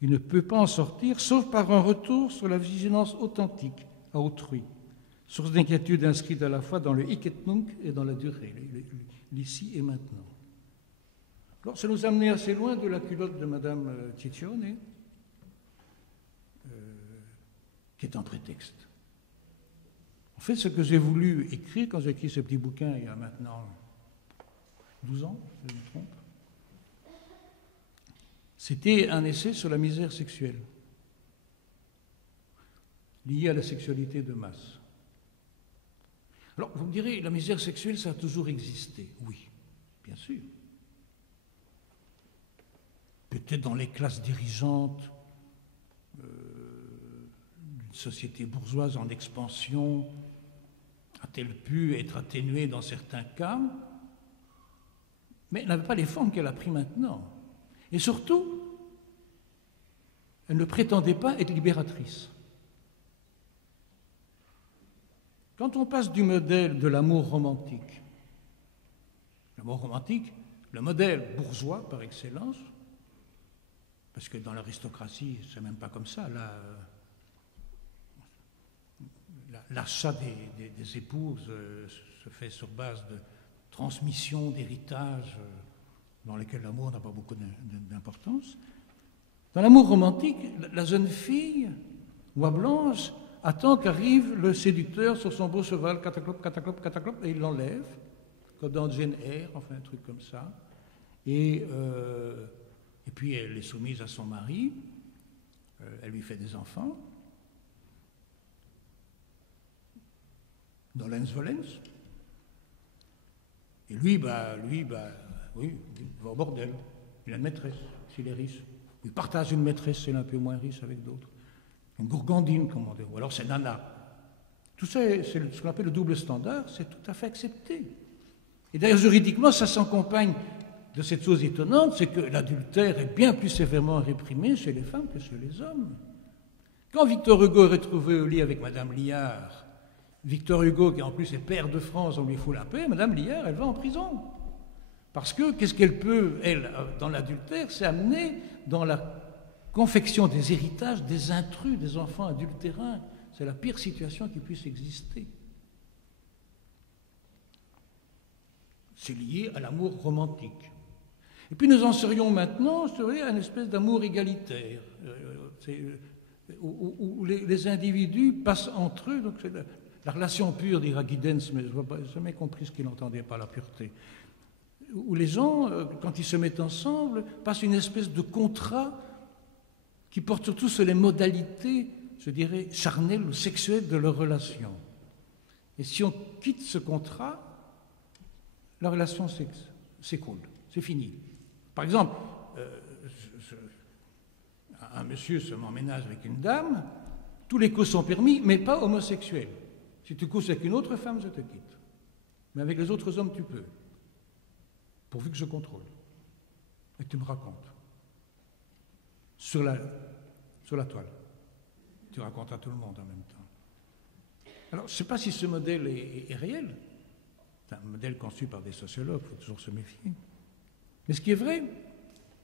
Il ne peut pas en sortir, sauf par un retour sur la vigilance authentique à autrui, source d'inquiétude inscrite à la fois dans le hic et nunc et dans la durée, l'ici et maintenant. Alors, ça nous a amené assez loin de la culotte de Madame Ciccione, qui est un prétexte. En fait, ce que j'ai voulu écrire quand j'ai écrit ce petit bouquin il y a maintenant 12 ans, si je me trompe, c'était un essai sur la misère sexuelle, liée à la sexualité de masse. Alors, vous me direz, la misère sexuelle, ça a toujours existé. Oui, bien sûr. Peut-être dans les classes dirigeantes d'une société bourgeoise en expansion, a-t-elle pu être atténuée dans certains cas, mais elle n'avait pas les formes qu'elle a prises maintenant. Et surtout, elle ne prétendait pas être libératrice. Quand on passe du modèle de l'amour romantique, le modèle bourgeois par excellence, parce que dans l'aristocratie, c'est même pas comme ça, là, l'achat des épouses se fait sur base de transmission d'héritage dans lesquels l'amour n'a pas beaucoup d'importance. Dans l'amour romantique, la jeune fille, oie blanche, attend qu'arrive le séducteur sur son beau cheval, cataclope, cataclope, cataclope, et il l'enlève, comme dans Jane Eyre, enfin un truc comme ça. Et puis elle est soumise à son mari, elle lui fait des enfants. Nolens volens. Et lui, oui, il va au bordel. Il a une maîtresse, s'il est riche. Il partage une maîtresse, s'il est un peu moins riche avec d'autres. Une gourgandine, comme on dit, ou alors c'est nana. Tout ça, c'est ce qu'on appelle le double standard, c'est tout à fait accepté. Et d'ailleurs, juridiquement, ça s'accompagne de cette chose étonnante, c'est que l'adultère est bien plus sévèrement réprimé chez les femmes que chez les hommes. Quand Victor Hugo est retrouvé au lit avec Madame Liard, Victor Hugo, qui en plus est père de France, on lui fout la paix, Madame Liard, elle va en prison. Parce que, qu'est-ce qu'elle peut, elle, dans l'adultère, c'est amener dans la confection des héritages des intrus, des enfants adultérins. C'est la pire situation qui puisse exister. C'est lié à l'amour romantique. Et puis nous en serions maintenant, à une espèce d'amour égalitaire, où les individus passent entre eux. Donc c'est la relation pure, dira Giddens, mais je n'ai jamais compris ce qu'il entendait par la pureté. Où les gens, quand ils se mettent ensemble, passent une espèce de contrat qui porte surtout sur les modalités, je dirais, charnelles ou sexuelles de leur relation. Et si on quitte ce contrat, la relation s'écoule, c'est fini. Par exemple, un monsieur se met en ménage avec une dame, tous les coups sont permis, mais pas homosexuels. Si tu couches avec une autre femme, je te quitte. Mais avec les autres hommes, tu peux. Pourvu que je contrôle. Et que tu me racontes. Sur la toile. Tu racontes à tout le monde en même temps. Alors, je ne sais pas si ce modèle est réel. C'est un modèle conçu par des sociologues, il faut toujours se méfier. Mais ce qui est vrai,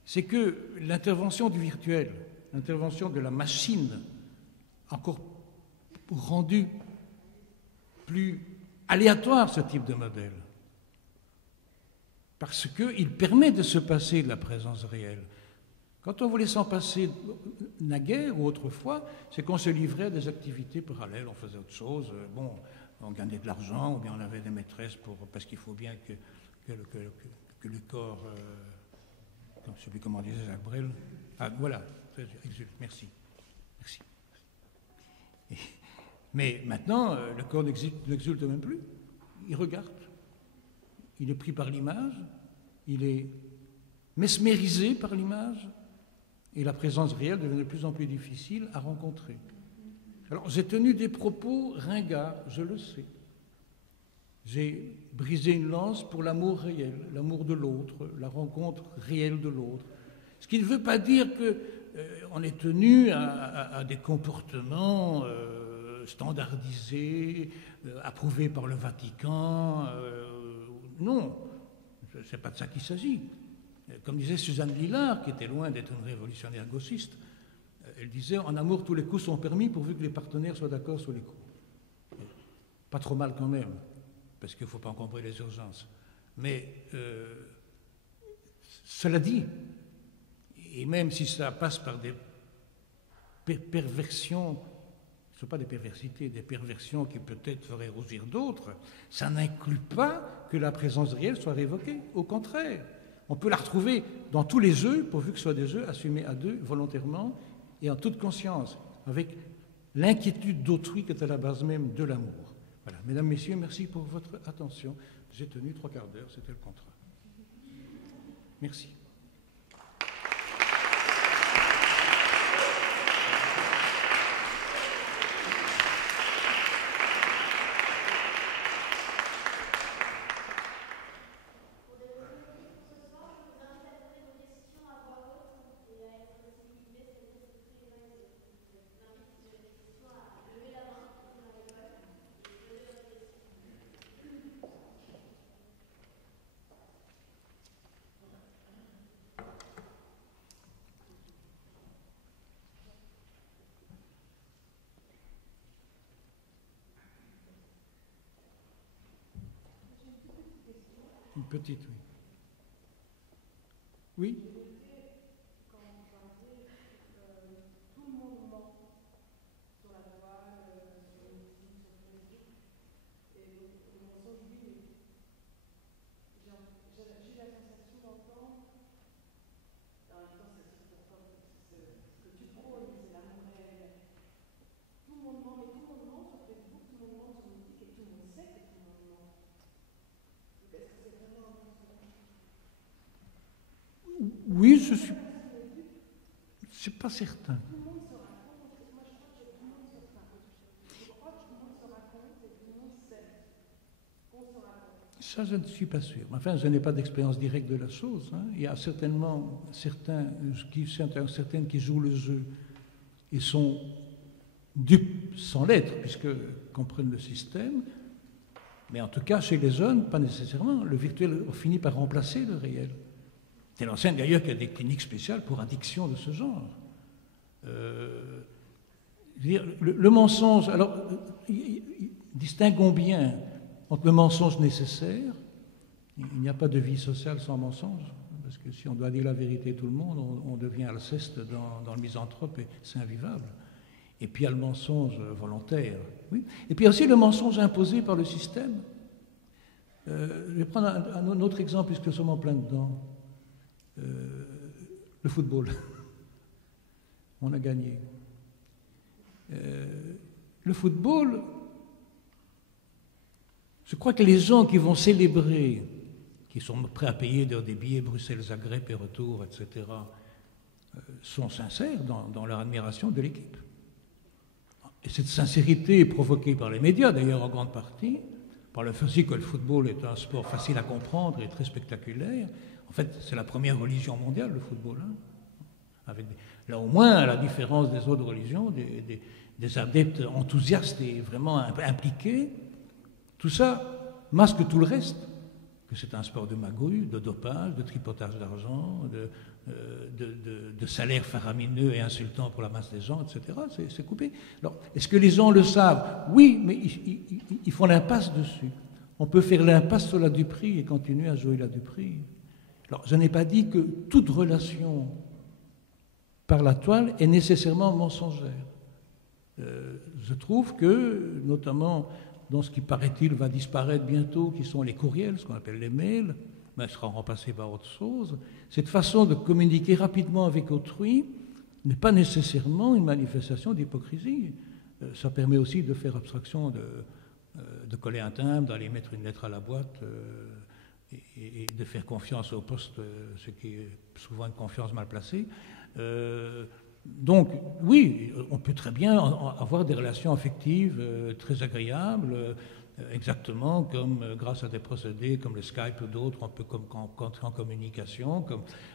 c'est que l'intervention du virtuel, l'intervention de la machine, encore rendue plus aléatoire, ce type de modèle, parce qu'il permet de se passer de la présence réelle. Quand on voulait s'en passer naguère ou autrefois, c'est qu'on se livrait à des activités parallèles, on faisait autre chose, bon, on gagnait de l'argent, ou bien on avait des maîtresses parce qu'il faut bien que le corps, je ne sais plus comment disait Jacques Brel, voilà, merci. Mais maintenant, le corps n'exulte même plus, il regarde, il est pris par l'image, il est mesmérisé par l'image, et la présence réelle devient de plus en plus difficile à rencontrer. Alors, j'ai tenu des propos ringards, je le sais. J'ai brisé une lance pour l'amour réel, l'amour de l'autre, la rencontre réelle de l'autre. Ce qui ne veut pas dire qu'on est tenu à des comportements standardisés, approuvés par le Vatican. Non, ce n'est pas de ça qu'il s'agit. Comme disait Suzanne Lillard, qui était loin d'être une révolutionnaire gauchiste, elle disait « En amour, tous les coups sont permis pourvu que les partenaires soient d'accord sur les coups. » Pas trop mal quand même, parce qu'il ne faut pas encombrer les urgences. Mais cela dit, et même si ça passe par des perversions, ce ne sont pas des perversités, des perversions qui peut-être feraient rougir d'autres, ça n'inclut pas que la présence réelle soit révoquée. Au contraire, on peut la retrouver dans tous les jeux, pourvu que ce soit des jeux assumés à deux, volontairement, et en toute conscience, avec l'inquiétude d'autrui qui est à la base même de l'amour. Voilà. Mesdames, Messieurs, merci pour votre attention. J'ai tenu 3 quarts d'heure, c'était le contrat. Merci. Une petite, oui. Oui? Quand vous parlez, tout le monde ment sur la toile, sur YouTube, sur Facebook, et le mensonge, oui, j'ai la sensation d'entendre, en même temps, c'est pourquoi ce que tu prônes, c'est l'amour réel. Tout le monde ment, mais tout le monde ment sur Facebook, tout le monde ment sur YouTube, et tout le monde sait que tout le monde ment. Est-ce que c'est vraiment un mensonge? Oui, je suis. C'est pas certain. Tout le monde se raconte. Moi, je crois que tout le monde se raconte. Je crois que tout le monde se raconte et tout le monde sait qu'on se raconte. Ça, je ne suis pas sûr. Enfin, je n'ai pas d'expérience directe de la chose. Hein. Il y a certainement certaines qui jouent le jeu et sont dupes sans l'être, puisqu'ils comprennent le système, mais en tout cas, chez les jeunes, pas nécessairement. Le virtuel finit par remplacer le réel. C'est l'enseigne d'ailleurs qu'il y a des cliniques spéciales pour addiction de ce genre. Le mensonge, alors, distinguons bien entre le mensonge nécessaire, il n'y a pas de vie sociale sans mensonge, parce que si on doit dire la vérité à tout le monde, on devient Alceste dans le Misanthrope et c'est invivable. Et puis il y a le mensonge volontaire, oui. Et puis aussi le mensonge imposé par le système. Je vais prendre un autre exemple, puisque nous sommes en plein dedans. Le football. On a gagné. Le football, je crois que les gens qui vont célébrer, qui sont prêts à payer des billets Bruxelles-Zagreb et retour, etc., sont sincères dans leur admiration de l'équipe. Et cette sincérité est provoquée par les médias, d'ailleurs en grande partie, par le fait que le football est un sport facile à comprendre et très spectaculaire. En fait, c'est la première religion mondiale, le football. Hein, là, au moins, à la différence des autres religions, des adeptes enthousiastes et vraiment impliqués, tout ça masque tout le reste, que c'est un sport de magouille, de dopage, de tripotage d'argent, de salaires faramineux et insultants pour la masse des gens, etc. C'est coupé. Alors, est-ce que les gens le savent? Oui, mais ils font l'impasse dessus. On peut faire l'impasse sur la duperie et continuer à jouer la duperie. Alors, je n'ai pas dit que toute relation par la toile est nécessairement mensongère. Je trouve que, notamment dans ce qui, paraît-il, va disparaître bientôt, qui sont les courriels, ce qu'on appelle les mails, mais sera remplacé par autre chose, cette façon de communiquer rapidement avec autrui n'est pas nécessairement une manifestation d'hypocrisie. Ça permet aussi de faire abstraction de coller un timbre, d'aller mettre une lettre à la boîte et de faire confiance au poste, ce qui est souvent une confiance mal placée. Donc, oui, on peut très bien avoir des relations affectives très agréables, exactement comme grâce à des procédés comme le Skype ou d'autres, on peut entrer en communication.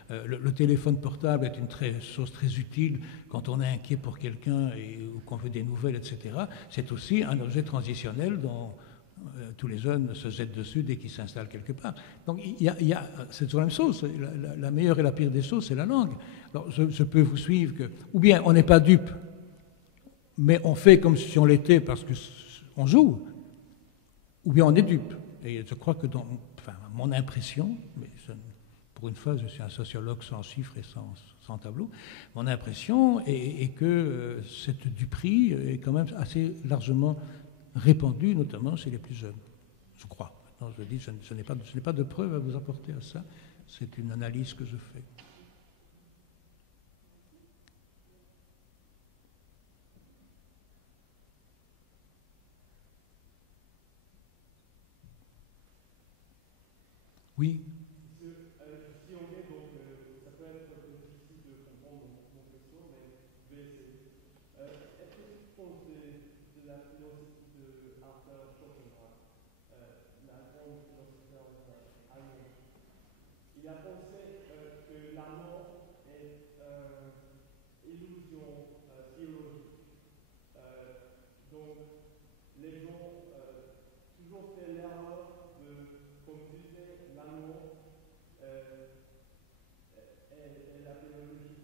Le téléphone portable est une chose très utile quand on est inquiet pour quelqu'un ou qu'on veut des nouvelles, etc. C'est aussi un objet transitionnel dont tous les jeunes se jettent dessus dès qu'ils s'installent quelque part. Donc c'est toujours la même chose. La meilleure et la pire des choses, c'est la langue. Alors je peux vous suivre que, ou bien on n'est pas dupe, mais on fait comme si on l'était parce qu'on joue, ou bien on est dupe. Et je crois que mon impression, mais pour une fois je suis un sociologue sans chiffres et sans tableau, mon impression est que cette duperie est quand même assez largement répandue, notamment chez les plus jeunes, je crois. Maintenant, je dis, je n'ai pas de preuves à vous apporter à ça, c'est une analyse que je fais. Oui. Si on est donc, ça peut être difficile de comprendre mon question, mais je vais essayer. Est-ce que tu penses de la philosophie de Arthur Schopenhauer, l'allemand philosophe allemand? Il a pensé que la mort est illusion théologique. Donc, les gens toujours fait l'erreur de confuser l'amour et la théologie.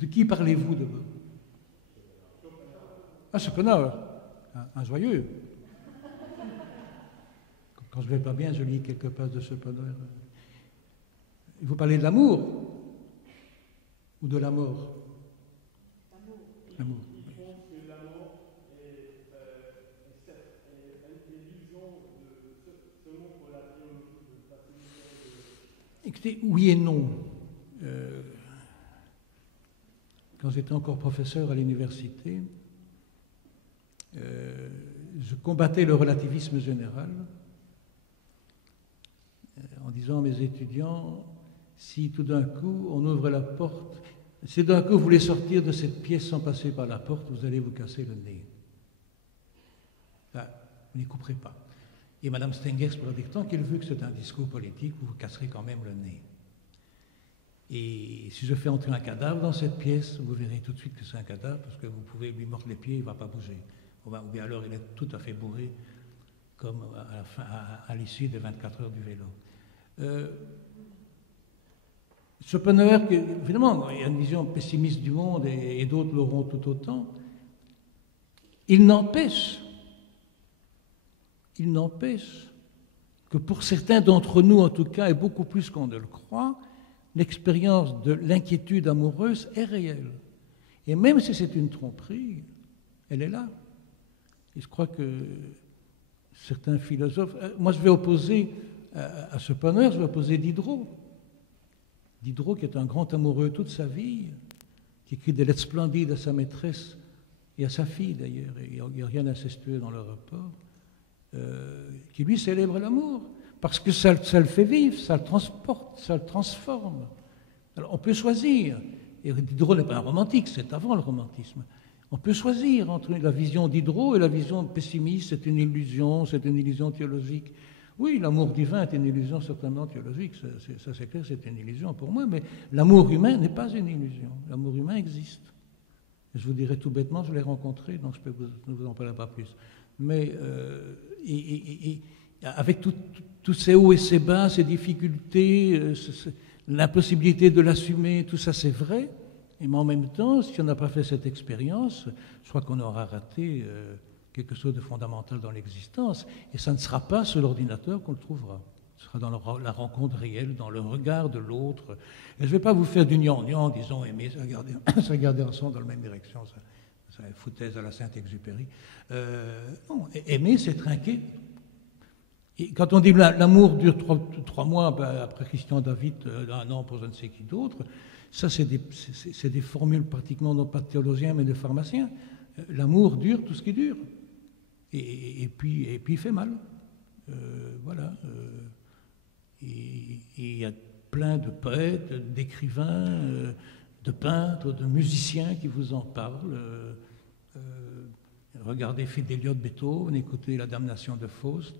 De qui parlez-vous d'abord? Ah, Schopenhauer, un joyeux. Quand je ne vais pas bien, je lis quelques pages de Schopenhauer. Vous parlez de l'amour ou de la mort? L'amour. Il pense que l'amour est l'illusion selon pour la théologie de facilité. Écoutez, oui et non. Quand j'étais encore professeur à l'université, je combattais le relativisme général en disant à mes étudiants, si tout d'un coup on ouvre la porte, si d'un coup vous voulez sortir de cette pièce sans passer par la porte, vous allez vous casser le nez. Là, vous n'y couperez pas. Et Mme Stengers prédictant qu'il veut que c'est un discours politique, vous vous casserez quand même le nez. Et si je fais entrer un cadavre dans cette pièce, vous verrez tout de suite que c'est un cadavre, parce que vous pouvez lui mordre les pieds, il ne va pas bouger. Ou bien alors il est tout à fait bourré, comme à l'issue des 24 heures du vélo. Schopenhauer, évidemment, il y a une vision pessimiste du monde et d'autres l'auront tout autant. Il n'empêche que pour certains d'entre nous, en tout cas, et beaucoup plus qu'on ne le croit, l'expérience de l'inquiétude amoureuse est réelle. Et même si c'est une tromperie, elle est là. Et je crois que certains philosophes... Moi, je vais opposer à Schopenhauer, je vais opposer Diderot. Diderot, qui est un grand amoureux toute sa vie, qui écrit des lettres splendides à sa maîtresse et à sa fille, d'ailleurs, et il n'y a rien d'incestueux dans leur rapport, qui lui célèbre l'amour, parce que ça le fait vivre, ça le transporte, ça le transforme. Alors on peut choisir, et Diderot n'est pas un romantique, c'est avant le romantisme. On peut choisir entre la vision Diderot et la vision pessimiste, c'est une illusion théologique. Oui, l'amour divin est une illusion certainement théologique, ça c'est clair, c'est une illusion pour moi, mais l'amour humain n'est pas une illusion, l'amour humain existe. Et je vous dirais tout bêtement, je l'ai rencontré, donc je ne vous en parlerai pas plus. Mais avec tous ces hauts et ces bas, ces difficultés, l'impossibilité de l'assumer, tout ça c'est vrai, mais en même temps, si on n'a pas fait cette expérience, je crois qu'on aura raté quelque chose de fondamental dans l'existence, et ça ne sera pas sur l'ordinateur qu'on le trouvera. Ce sera dans la rencontre réelle, dans le regard de l'autre. Et je ne vais pas vous faire du gnangnan, disons, aimer, se regarder ensemble dans la même direction, ça est foutaise à la Saint-Exupéry. Non, aimer, c'est trinquer. Et quand on dit l'amour dure 3 mois après Christian David, 1 an pour je ne sais qui d'autre, ça c'est des formules pratiquement non pas de théologiens mais de pharmaciens. L'amour dure tout ce qui dure. Et puis il fait mal. Voilà. Et il y a plein de poètes, d'écrivains, de peintres, de musiciens qui vous en parlent. Regardez Fidelio de Beethoven, écoutez La Damnation de Faust,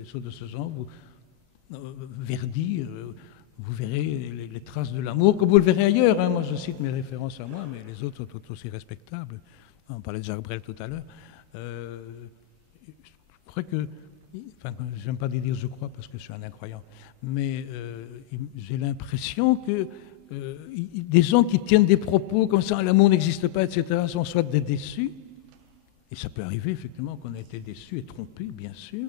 et choses de ce genre. Verdi, vous verrez les traces de l'amour, comme vous le verrez ailleurs. Hein. Moi, je cite mes références à moi, mais les autres sont tout aussi respectables. On parlait de Jacques Brel tout à l'heure. Je crois que, enfin, je n'aime pas dire je crois parce que je suis un incroyant, mais j'ai l'impression que des gens qui tiennent des propos comme ça, l'amour n'existe pas, etc., sont soit des déçus, et ça peut arriver effectivement qu'on ait été déçus et trompés, bien sûr,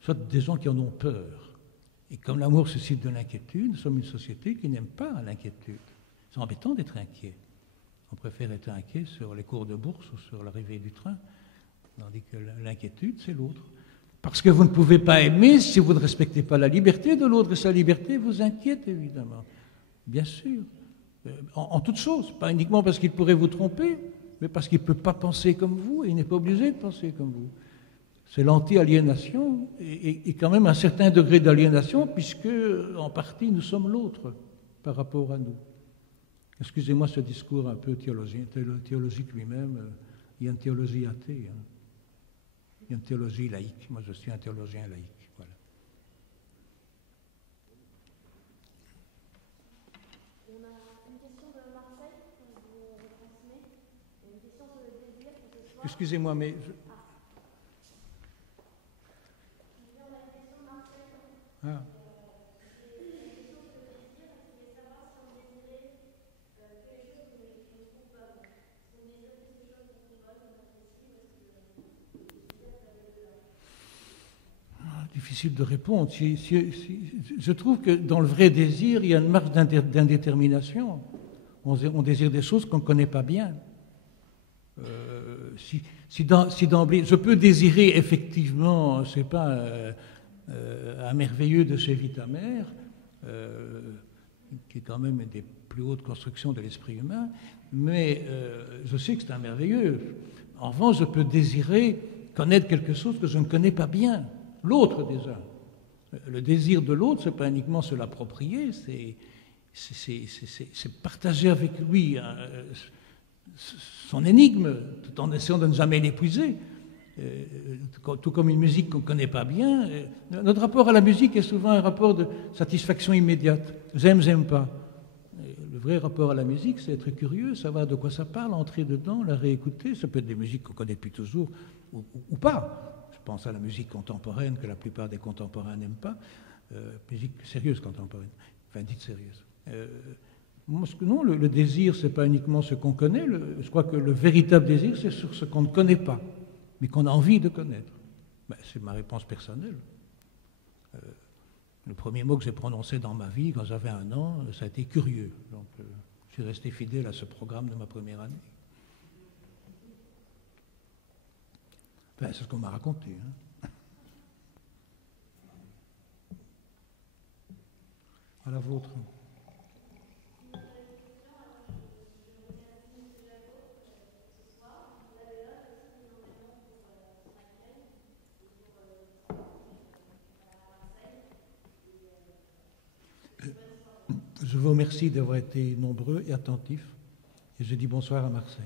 soit des gens qui en ont peur. Et comme l'amour suscite de l'inquiétude, nous sommes une société qui n'aime pas l'inquiétude. C'est embêtant d'être inquiet. On préfère être inquiet sur les cours de bourse ou sur l'arrivée du train, tandis que l'inquiétude, c'est l'autre. Parce que vous ne pouvez pas aimer si vous ne respectez pas la liberté de l'autre, et sa liberté vous inquiète, évidemment. Bien sûr. En toute chose, pas uniquement parce qu'il pourrait vous tromper, mais parce qu'il ne peut pas penser comme vous, et il n'est pas obligé de penser comme vous. C'est l'anti-aliénation, et quand même un certain degré d'aliénation, puisque, en partie, nous sommes l'autre par rapport à nous. Excusez-moi ce discours un peu théologique lui-même. Il y a une théologie athée. Hein. Il y a une théologie laïque. Moi, je suis un théologien laïque. Voilà. On a une question de Marseille qu'on vous retransmet. Une question sur le désir pour ce soir. Excusez-moi, mais... On a une question de Marseille. Ah. Difficile de répondre. Je trouve que dans le vrai désir, il y a une marge d'indétermination. On désire des choses qu'on ne connaît pas bien. Si d'emblée, je peux désirer effectivement, je ne sais pas, un merveilleux de chez Vitamer, qui est quand même une des plus hautes constructions de l'esprit humain, mais je sais que c'est un merveilleux. En revanche, je peux désirer connaître quelque chose que je ne connais pas bien. L'autre, déjà. Le désir de l'autre, ce n'est pas uniquement se l'approprier, c'est partager avec lui son énigme, tout en essayant de ne jamais l'épuiser. tout comme une musique qu'on ne connaît pas bien. Notre rapport à la musique est souvent un rapport de satisfaction immédiate. J'aime pas. Le vrai rapport à la musique, c'est être curieux, savoir de quoi ça parle, entrer dedans, la réécouter. Ça peut être des musiques qu'on connaît depuis toujours ou pas. Je pense à la musique contemporaine que la plupart des contemporains n'aiment pas. Musique sérieuse contemporaine, enfin dite sérieuse. Non, le désir, c'est pas uniquement ce qu'on connaît. Je crois que le véritable désir, c'est sur ce qu'on ne connaît pas, mais qu'on a envie de connaître. Ben, c'est ma réponse personnelle. Le premier mot que j'ai prononcé dans ma vie, quand j'avais 1 an, ça a été curieux. Donc, je suis resté fidèle à ce programme de ma première année. Enfin, c'est ce qu'on m'a raconté. Hein. À la vôtre. Je vous remercie d'avoir été nombreux et attentifs. Et je dis bonsoir à Marseille.